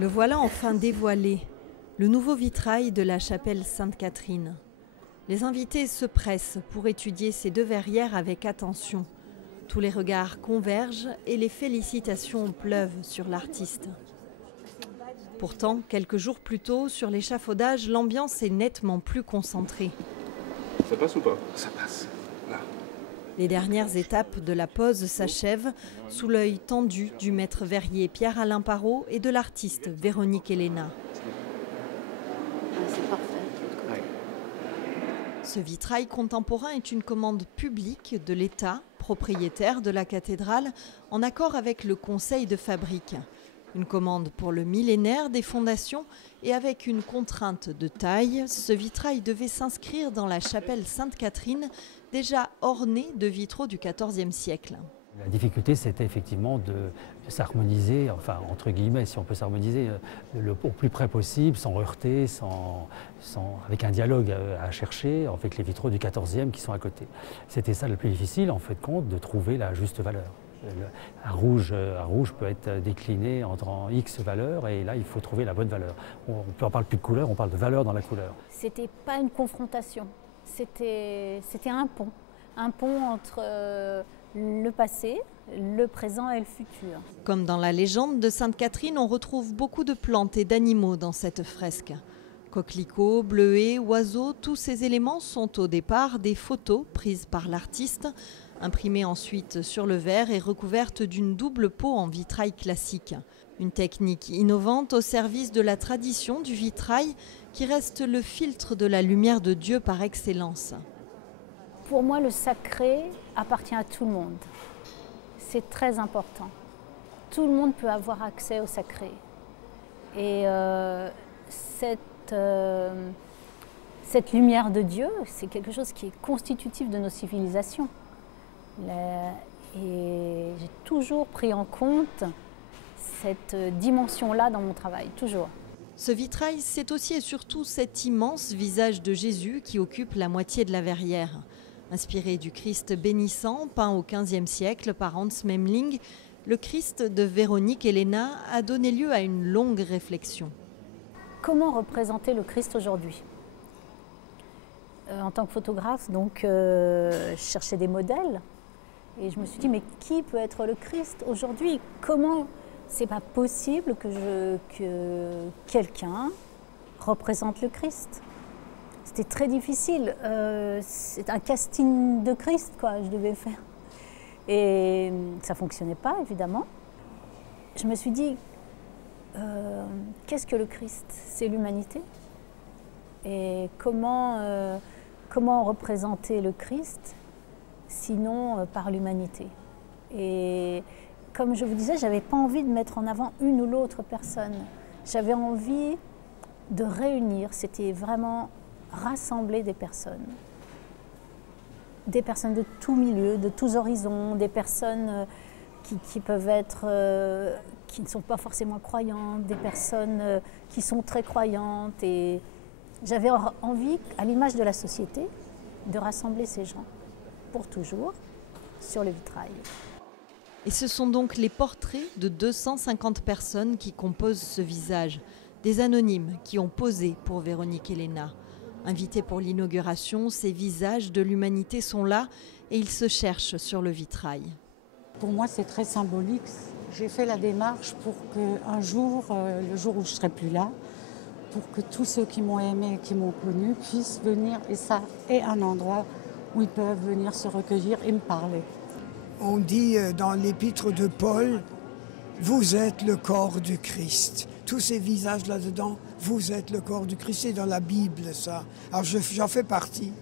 Le voilà enfin dévoilé, le nouveau vitrail de la chapelle Sainte-Catherine. Les invités se pressent pour étudier ces deux verrières avec attention. Tous les regards convergent et les félicitations pleuvent sur l'artiste. Pourtant, quelques jours plus tôt, sur l'échafaudage, l'ambiance est nettement plus concentrée. Ça passe ou pas? Ça passe. Là. Les dernières étapes de la pose s'achèvent sous l'œil tendu du maître verrier Pierre-Alain Parot et de l'artiste Véronique Elena. C'est parfait. Ouais. Ce vitrail contemporain est une commande publique de l'État, propriétaire de la cathédrale, en accord avec le conseil de fabrique. Une commande pour le millénaire des fondations et avec une contrainte de taille, ce vitrail devait s'inscrire dans la chapelle Sainte-Catherine, déjà ornée de vitraux du XIVe siècle. La difficulté, c'était effectivement de s'harmoniser, enfin entre guillemets, si on peut s'harmoniser, au plus près possible, sans heurter, avec un dialogue à chercher avec les vitraux du XIVe qui sont à côté. C'était ça le plus difficile, en fait, compte, de trouver la juste valeur. Un rouge peut être décliné en X valeurs et là, il faut trouver la bonne valeur. On ne parle plus de couleur, on parle de valeur dans la couleur. C'était pas une confrontation, c'était un pont entre le passé, le présent et le futur. Comme dans la légende de Sainte-Catherine, on retrouve beaucoup de plantes et d'animaux dans cette fresque. Coquelicots, bleuets, oiseaux, tous ces éléments sont au départ des photos prises par l'artiste, imprimées ensuite sur le verre et recouvertes d'une double peau en vitrail classique. Une technique innovante au service de la tradition du vitrail qui reste le filtre de la lumière de Dieu par excellence. Pour moi, le sacré appartient à tout le monde. C'est très important. Tout le monde peut avoir accès au sacré. Et cette lumière de Dieu, c'est quelque chose qui est constitutif de nos civilisations. Et j'ai toujours pris en compte cette dimension-là dans mon travail, toujours. Ce vitrail, c'est aussi et surtout cet immense visage de Jésus qui occupe la moitié de la verrière. Inspiré du Christ bénissant, peint au XVe siècle par Hans Memling, le Christ de Véronique Elena a donné lieu à une longue réflexion. Comment représenter le Christ aujourd'hui ? En tant que photographe, donc, je cherchais des modèles et je me suis dit, mais qui peut être le Christ aujourd'hui ? Comment ? C'est pas possible que quelqu'un représente le Christ. C'était très difficile. C'est un casting de Christ, quoi, je devais faire. Et ça fonctionnait pas, évidemment. Je me suis dit, qu'est-ce que le Christ ? C'est l'humanité. Et comment représenter le Christ, sinon par l'humanité ? Et comme je vous disais, je n'avais pas envie de mettre en avant une ou l'autre personne. J'avais envie de réunir, c'était vraiment rassembler des personnes de tous milieux, de tous horizons, des personnes qui peuvent être, qui ne sont pas forcément croyantes, des personnes qui sont très croyantes. Et j'avais envie, à l'image de la société, de rassembler ces gens pour toujours sur le vitrail. Et ce sont donc les portraits de 250 personnes qui composent ce visage, des anonymes qui ont posé pour Véronique Elena. Invités pour l'inauguration, ces visages de l'humanité sont là et ils se cherchent sur le vitrail. Pour moi, c'est très symbolique. J'ai fait la démarche pour qu'un jour, le jour où je ne serai plus là, pour que tous ceux qui m'ont aimé et qui m'ont connu puissent venir, et ça est un endroit où ils peuvent venir se recueillir et me parler. On dit dans l'épître de Paul, vous êtes le corps du Christ. Tous ces visages là-dedans, vous êtes le corps du Christ. C'est dans la Bible, ça. Alors j'en fais partie.